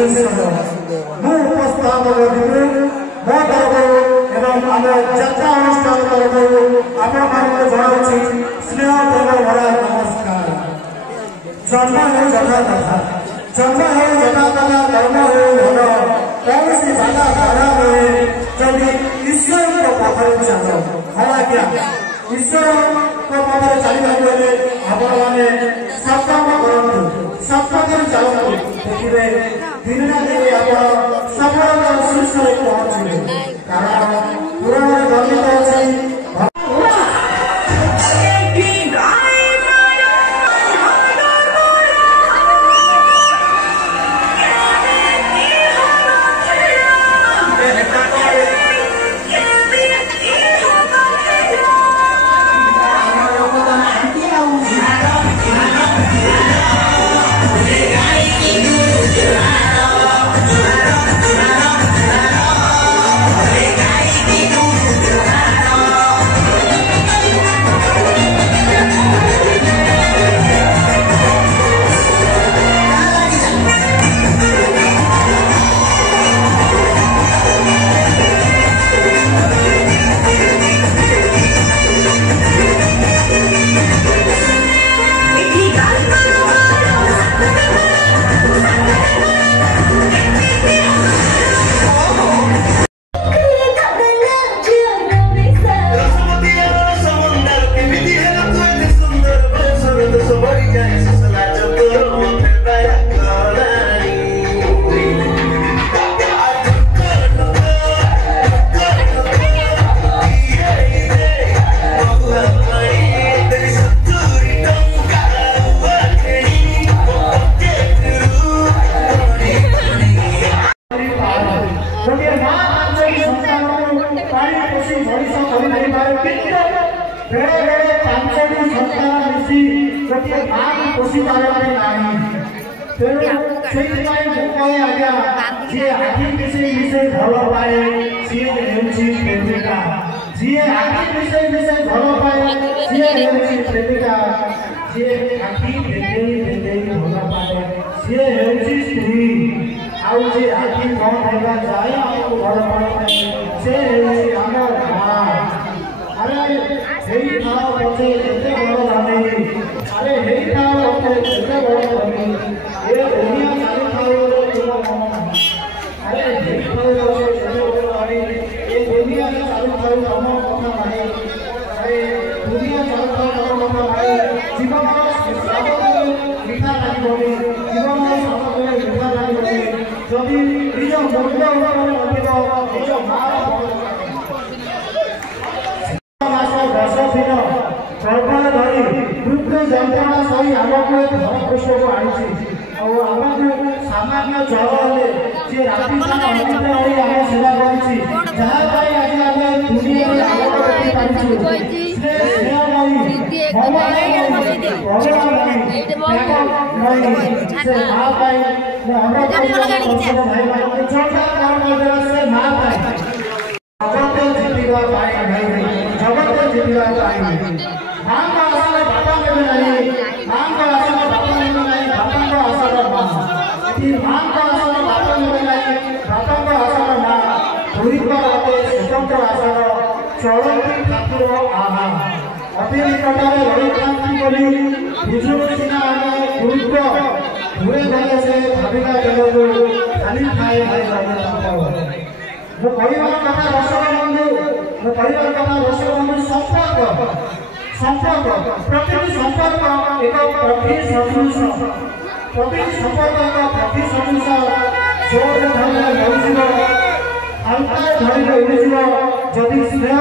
उमेश मु उपस्थापक दिगु मो तरफ एवं आम जात्रा अनुष्ठान तरफ आपण मानक जनाउछि स्नेह प्रेम भरा नमस्कार। जन्म है जगन्नाथ जन्म है जगन्नाथ धर्म है धन कौन सी बाधा बाधा रहे जब ईश्वर को पथर चलो हाँ आज्ञा ईश्वर को पथर चलने बेले आपण माने सत्कर्म करंतु सत्कर्म चलंतु देखिबे दिन ना दिन आपण सफलता शीर्ष रे पहुंचिबे कारण पुराण वर्णित अछि जदि स्नेह